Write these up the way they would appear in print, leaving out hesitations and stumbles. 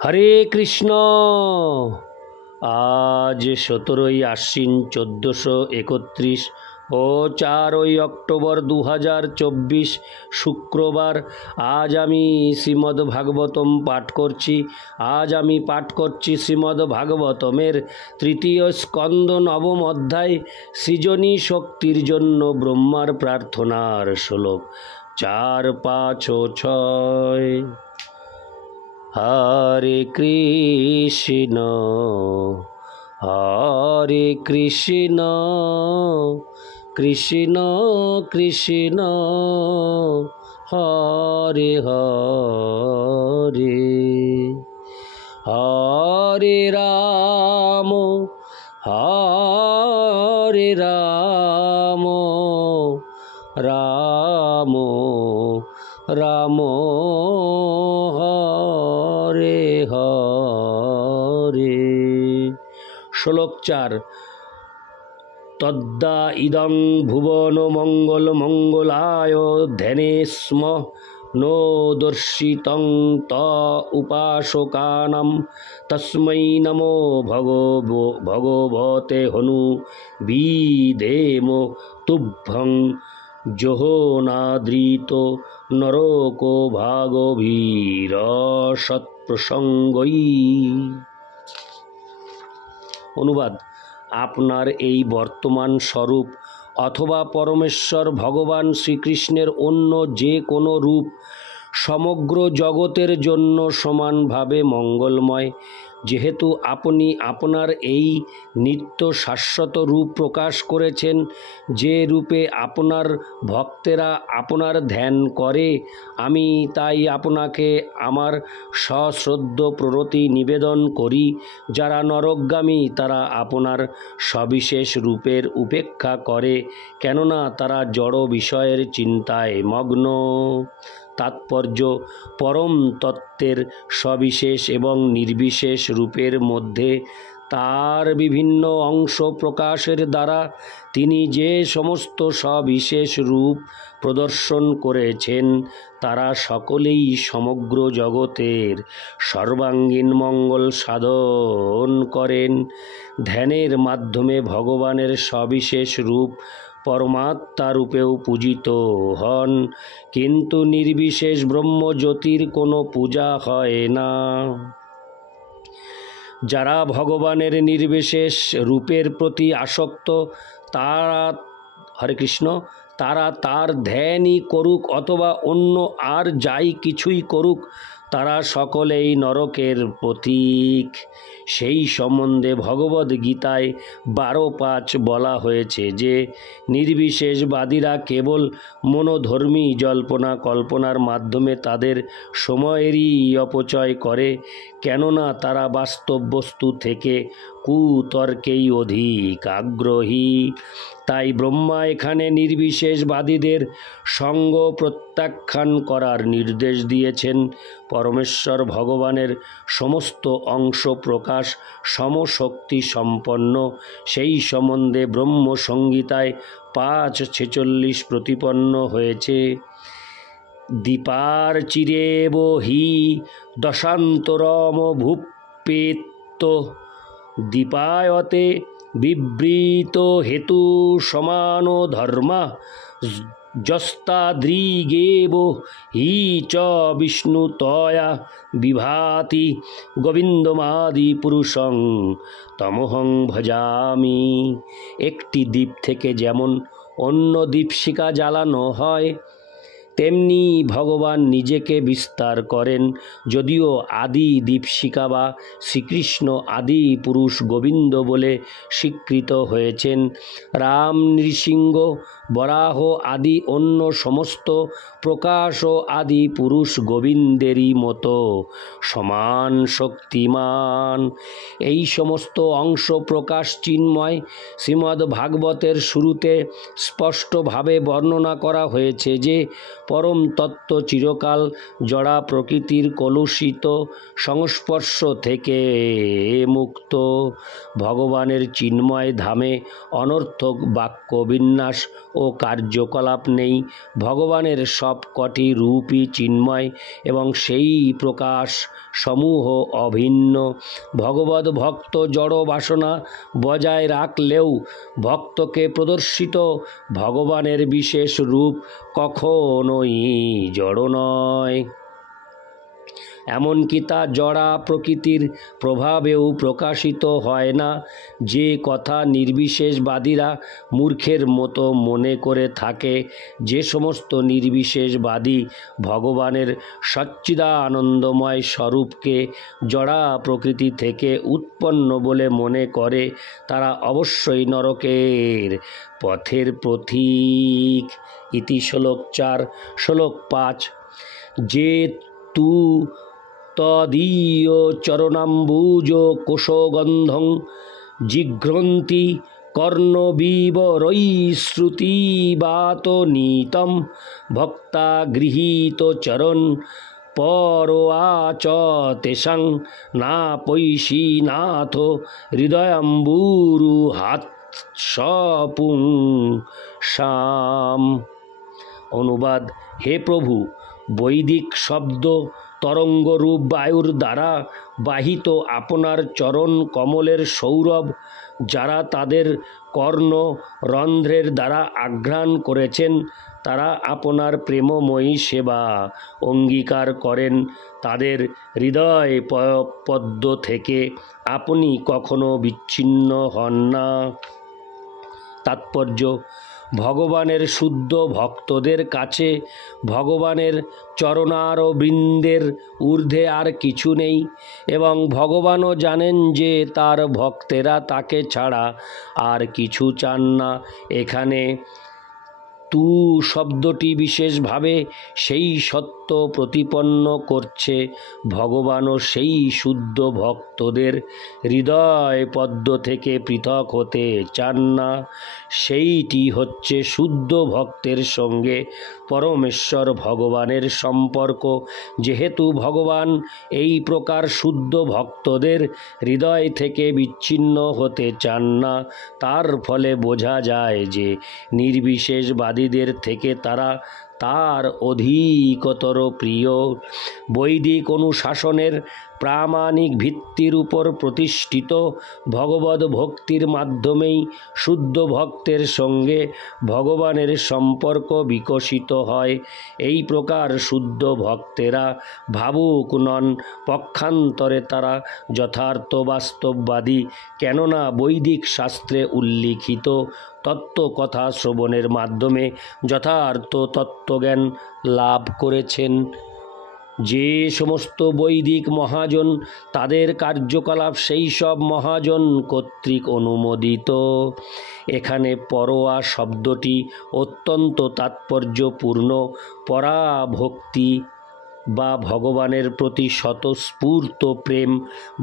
হরে কৃষ্ণ। আজ 17ই আশ্বিন 1431 ও 4ই অক্টোবর 2024 শুক্রবার। আজ আমি শ্রীমদ্ ভাগবতম পাঠ করছি। শ্রীমদ্ ভাগবতমের তৃতীয় স্কন্দ নবম অধ্যায় সৃজনী শক্তির জন্য ব্রহ্মার প্রার্থনার শ্লোক 4, 5 ও 6। হরে কৃষ্ণ হরে কৃষ্ণ কৃষ্ণ কৃষ্ণ হরে হরে, হরে রাম রাম রাম হরে হরে। শ্লোক 4। তদ্দা ইদং ভুবন মঙ্গল মঙ্গলায় ধ্যানে স্ম নো দর্শিতং ত উপাসকানাম তস্मै নমো ভগবতে হনু বিধেম তুভ্যং জোহনাদৃত নরকো ভাগবীর সৎপ্রসঙ্গই। অনুবাদ: আপনার এই বর্তমান স্বরূপ অথবা পরমেশ্বর ভগবান শ্রীকৃষ্ণের অন্য যে কোনো রূপ সমগ্র জগতের জন্য সমানভাবে মঙ্গলময়। যেহেতু আপনি আপনার এই নিত্য শাশ্বত রূপ প্রকাশ করেছেন, যে রূপে আপনার ভক্তেরা আপনার ধ্যান করে, আমি তাই আপনাকে আমার সশ্রদ্ধ প্রণতি নিবেদন করি। যারা নরকগামী তারা আপনার সবিশেষ রূপের উপেক্ষা করে, কেননা তারা জড় বিষয়ের চিন্তায় মগ্ন। তাৎপর্য: পরম তত্ত্বের সবিশেষ এবং নির্বিশেষ রূপের মধ্যে তার বিভিন্ন অংশ প্রকাশের দ্বারা তিনি যে সমস্ত সবিশেষ রূপ প্রদর্শন করেছেন, তারা সকলেই সমগ্র জগতের সর্বাঙ্গীন মঙ্গল সাধন করেন। ধ্যানের মাধ্যমে ভগবানের সবিশেষ রূপ পরমাত্মা রূপেও পূজিত হন, কিন্তু নির্বিশেষ ব্রহ্মজ্যোতির কোনো পূজা হয় না। যারা ভগবানের নির্বিশেষ রূপের প্রতি আসক্ত, তারা হরে কৃষ্ণ তারা তার ধ্যানই করুক অথবা অন্য আর যাই কিছুই করুক, তারা সকলেই নরকের প্রতীক। সেই সম্বন্ধে ভগবদ্গীতায় 12:5 বলা হয়েছে যে নির্বিশেষবাদীরা কেবল মনোধর্মী জল্পনা কল্পনার মাধ্যমে তাদের সময়েরই অপচয় করে, কেননা তারা বাস্তব বস্তু থেকে কুতর্কেই অধিক আগ্রহী। তাই ব্রহ্মা এখানে নির্বিশেষবাদীদের সঙ্গ প্রত্যাখ্যান করার নির্দেশ দিয়েছেন। পরমেশ্বর ভগবানের সমস্ত অংশ প্রকাশ সমশক্তি সম্পন্ন। সেই সম্বন্ধে ব্রহ্মসংহিতায় 5:46 প্রতিপন্ন হয়েছে। দীপার চিরেব হি দশান্তরম ভূপেত্য দীপায়তে বিবৃত হেতু সমান ধর্মা যস্তাদৃগেব হি চ বিষ্ণুতয়া বিভাতি গোবিন্দমাদি পুরুষং তমহং ভজামি। একটি দ্বীপ থেকে যেমন অন্য দীপশিখা জ্বালানো হয়, তেমনি ভগবান নিজেকে বিস্তার করেন। যদিও আদি দীপশিখা বা শ্রীকৃষ্ণ আদি পুরুষ গোবিন্দ বলে স্বীকৃত হয়েছেন, রাম, নৃসিংহ, বরাহ আদি অন্য সমস্ত প্রকাশ ও আদি পুরুষ গোবিন্দেরই মতো সমান শক্তিমান। এই সমস্ত অংশ প্রকাশ চিন্ময়। শ্রীমদ্ ভাগবতের শুরুতে স্পষ্টভাবে বর্ণনা করা হয়েছে যে পরম তত্ত্ব চিরকাল জড়া প্রকৃতির কলুষিত সংস্পর্শ থেকে মুক্ত। ভগবানের চিন্ময় ধামে অনর্থক বাক্য বিন্যাস ও কার্যকলাপ নেই। ভগবানের সব কটি রূপই চিন্ময় এবং সেই প্রকাশ সমূহ অভিন্ন। ভগবদ ভক্ত জড় বাসনা বজায় রাখলেও ভক্তকে প্রদর্শিত ভগবানের বিশেষ রূপ কখনোই জড় নয়, এমনকি তা জড়া প্রকৃতির প্রভাবেও প্রকাশিত হয় না। যে কথা নির্বিশেষবাদীরা মূর্খের মতো মনে করে থাকে, যে সমস্ত নির্বিশেষবাদী ভগবানের সচ্চিদানন্দময় স্বরূপকে জড়া প্রকৃতি থেকে উৎপন্ন বলে মনে করে, তারা অবশ্যই নরকের পথের পথিক। ইতি শ্লোক 4। শ্লোক 5। যে তু তদীয় চরণাম্বুজ কোশগন্ধং জিঘ্রন্তি কর্ণবিবরৈশ্রুতিবাতনীতম ভক্তা গৃহীত চরণ পরোয়াচ তেষাং না পৈশীনাথ হৃদয়াম্বুরুহাৎ সপুংসাম। অনুবাদ: হে প্রভু, বৈদিক শব্দ তরঙ্গরূপ বায়ুর দ্বারা বাহিত আপনার চরণ কমলের সৌরভ যারা তাদের কর্ণ রন্ধ্রের দ্বারা আঘ্রাণ করেছেন, তারা আপনার প্রেমময়ী সেবা অঙ্গীকার করেন। তাদের হৃদয় পদ্ম থেকে আপনি কখনো বিচ্ছিন্ন হন না। তাৎপর্য: ভগবানের শুদ্ধ ভক্তদের কাছে ভগবানের চরণারবিন্দের ঊর্ধ্বে আর কিছু নেই এবং ভগবানও জানেন যে তার ভক্তেরা তাকে ছাড়া আর কিছু চান না। এখানে তু শব্দটি বিশেষভাবে সেই সত্য প্রতিপন্ন করছে, ভগবানও সেই শুদ্ধ ভক্তদের হৃদয় পদ্ম থেকে পৃথক হতে চান না। সেইটি হচ্ছে শুদ্ধ ভক্তের সঙ্গে পরমেশ্বর ভগবানের সম্পর্ক। যেহেতু ভগবান এই প্রকার শুদ্ধ ভক্তদের হৃদয় থেকে বিচ্ছিন্ন হতে চান না, তার ফলে বোঝা যায় যে নির্বিশেষবাদীদের থেকে তারা তার অধিকতর প্রিয়। বৈদিক অনুশাসনের প্রামাণিক ভিত্তির উপর প্রতিষ্ঠিত ভগবদ ভক্তির মাধ্যমেই শুদ্ধ ভক্তের সঙ্গে ভগবানের সম্পর্ক বিকশিত হয়। এই প্রকার শুদ্ধ ভক্তেরা ভাবুক নন, পক্ষান্তরে তারা যথার্থ বাস্তববাদী, কেননা বৈদিক শাস্ত্রে উল্লিখিত তত্ত্বকথা শ্রবণের মাধ্যমে যথার্থ তত্ত্বজ্ঞান লাভ করেছেন। যে সমস্ত বৈদিক মহাজন, তাদের কার্যকলাপ সেই সব মহাজন কর্তৃক অনুমোদিত। এখানে পরোয়া শব্দটি অত্যন্ত তাৎপর্যপূর্ণ। পরাভক্তি বা ভগবানের প্রতি স্বতঃস্ফূর্ত প্রেম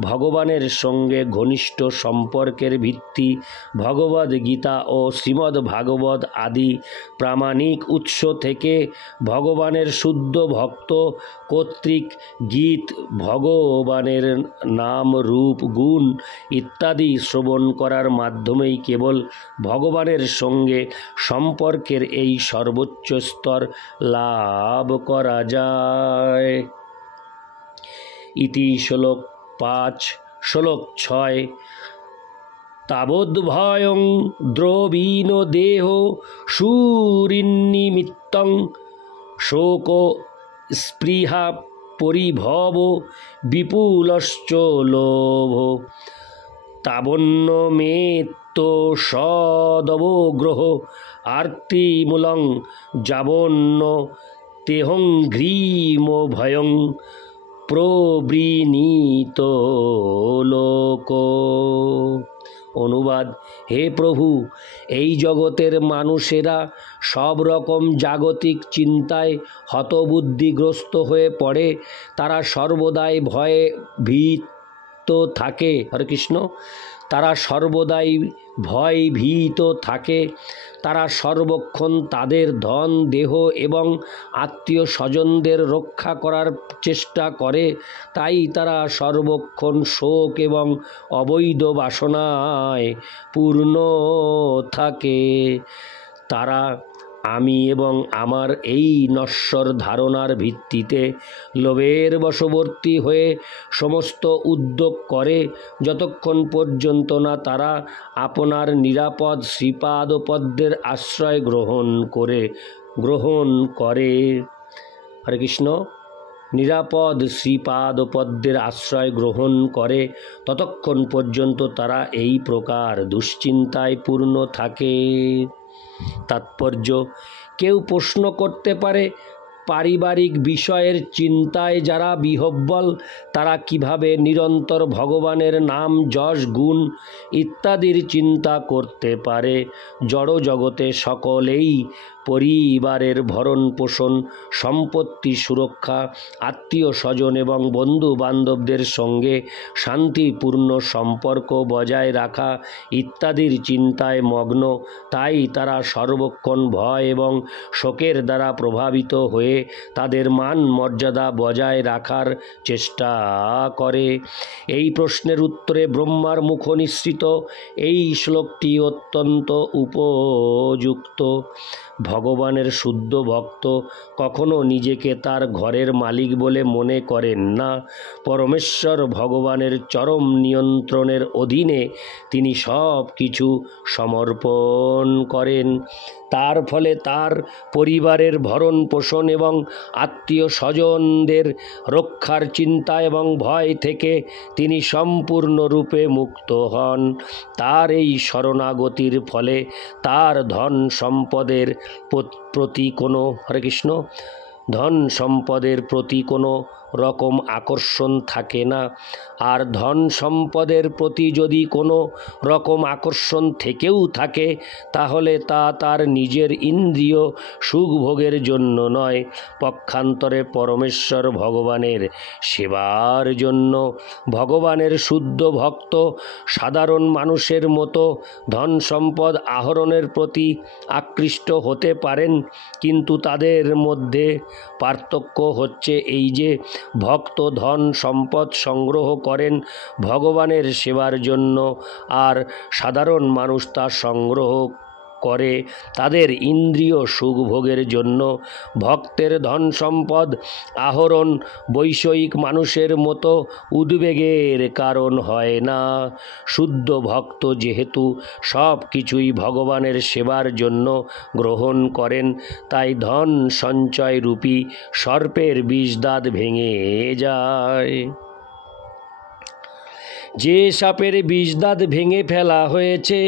ভগবানের সঙ্গে ঘনিষ্ঠ সম্পর্কের ভিত্তি। ভগবদ্গীতা ও শ্রীমদ্ ভাগবত আদি প্রামাণিক উৎস থেকে ভগবানের শুদ্ধ ভক্ত কর্তৃক গীত, ভগবানের নাম, রূপ, গুণ ইত্যাদি শ্রবণ করার মাধ্যমেই কেবল ভগবানের সঙ্গে সম্পর্কের এই সর্বোচ্চ স্তর লাভ করা যায়। ইতি শ্লোক 5। শ্লোক 6। তাবদ্ভয়ং দ্রবীণ দেহ সুরিন্নিমিত্তং শোক স্পৃহা পরিভব বিপুলশ্চ লোভ তাবন্ন মেত্ত সদবগ্রহ আর্তিমূলং যাবন্ন তেহং ঘ্রীম ভয়ং প্রবৃণীত লোক। অনুবাদ: হে প্রভু, এই জগতের মানুষেরা সব রকম জাগতিক চিন্তায় হতবুদ্ধিগ্রস্ত হয়ে পড়ে। তারা সর্বদাই ভয়ে ভীত থাকে। হরে কৃষ্ণ। তারা সর্বদাই ভয় ভীত থাকে। তারা সর্বক্ষণ তাদের ধন দেহ এবং আত্মীয় স্বজনদের রক্ষা করার চেষ্টা করে। তাই তারা সর্বক্ষণ শোক এবং অবৈধ বাসনায় পূর্ণ থাকে। তারা আমি এবং আমার এই নশ্বর ধারণার ভিত্তিতে লোভের বশবর্তী হয়ে সমস্ত উদ্যোগ করে, যতক্ষণ পর্যন্ত না তারা আপনার নিরাপদ শ্রীপাদপদ্মের আশ্রয় গ্রহণ করে। হরে কৃষ্ণ। নিরাপদ শ্রীপাদপদ্মের আশ্রয় গ্রহণ করে ততক্ষণ পর্যন্ত তারা এই প্রকার দুশ্চিন্তায় পূর্ণ থাকে। তাৎপর্য: কেউ প্রশ্ন করতে পারে, পারিবারিক বিষয়ের চিন্তায় যারা বিহ্বল তারা কিভাবে নিরন্তর ভগবানের নাম, যশ, গুণ ইত্যাদির চিন্তা করতে পারে? জড় জগতে সকলেই পরিবারের ভরণ পোষণ, সম্পত্তি সুরক্ষা, আত্মীয় স্বজন এবং বন্ধু বান্ধবদের সঙ্গে শান্তিপূর্ণ সম্পর্ক বজায় রাখা ইত্যাদির চিন্তায় মগ্ন। তাই তারা সর্বক্ষণ ভয় এবং শোকের দ্বারা প্রভাবিত হয়ে তাদের মান মর্যাদা বজায় রাখার চেষ্টা করে। এই প্রশ্নের উত্তরে ব্রহ্মার মুখ নিঃসৃত এই শ্লোকটি অত্যন্ত উপযুক্ত। ভগবানের শুদ্ধ ভক্ত কখনো নিজেকে তার ঘরের মালিক বলে মনে করেন না। পরমেশ্বর ভগবানের চরম নিয়ন্ত্রণের অধীনে তিনি সব কিছু সমর্পণ করেন। তার ফলে তার পরিবারের ভরণ পোষণ এবং আত্মীয় স্বজনদের রক্ষার চিন্তা এবং ভয় থেকে তিনি সম্পূর্ণরূপে মুক্ত হন। তার এই শরণাগতির ফলে তার ধন সম্পদের প্রতি কোনো হরে কৃষ্ণ ধন সম্পদের প্রতি কোনো রকম আকর্ষণ থাকে না। আর ধন সম্পদের প্রতি যদি কোনো রকম আকর্ষণ থেকেও থাকে তাহলে তা তার নিজের ইন্দ্রিয় সুখভোগের জন্য নয়, পক্ষান্তরে পরমেশ্বর ভগবানের সেবার জন্য। ভগবানের শুদ্ধ ভক্ত সাধারণ মানুষের মতো ধন সম্পদ আহরণের প্রতি আকৃষ্ট হতে পারেন, কিন্তু তাদের মধ্যে পার্থক্য হচ্ছে এই যে ভক্ত ধন সম্পদ সংগ্রহ করেন ভগবানের সেবার জন্য, আর সাধারণ মানুষ তা সংগ্রহ করে তাদের ইন্দ্রিয় সুখভোগের জন্য। ভক্তের ধন সম্পদ আহরণ বৈষয়িক মানুষের মতো উদ্বেগের কারণ হয় না। শুদ্ধ ভক্ত যেহেতু সব কিছুই ভগবানের সেবার জন্য গ্রহণ করেন, তাই ধন সঞ্চয় রূপী সর্পের বিষদাঁত ভেঙে যায়। যে সাপের বিষদাঁত ভেঙে ফেলা হয়েছে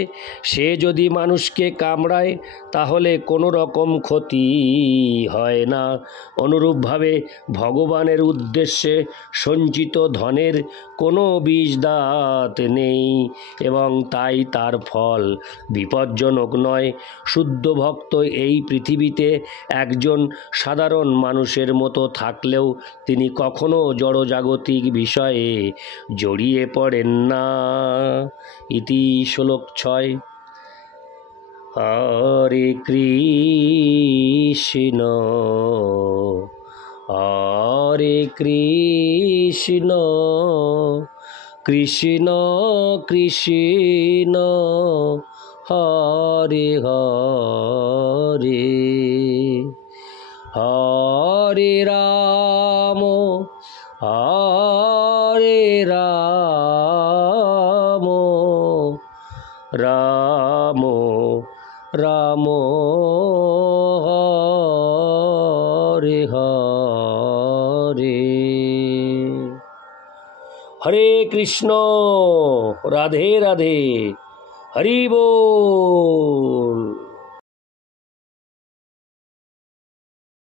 সে যদি মানুষকে কামড়ায় তাহলে কোনো রকম ক্ষতি হয় না। অনুরূপভাবে ভগবানের উদ্দেশ্যে সঞ্চিত ধনের কোনো বিষদাঁত নেই এবং তাই তার ফল বিপজ্জনক নয়। শুদ্ধ ভক্ত এই পৃথিবীতে একজন সাধারণ মানুষের মতো থাকলেও তিনি কখনো জড়জাগতিক বিষয়ে জড়িয়ে পড়েন না। ইতি শ্লোক 6। হরে কৃষ্ণ হরে কৃষ্ণ কৃষ্ণ কৃষ্ণ হরে হরে হরে রাম হরে রাম রাম রাম হরে হরে। হরে কৃষ্ণ রাধে রাধে। হরি बोल।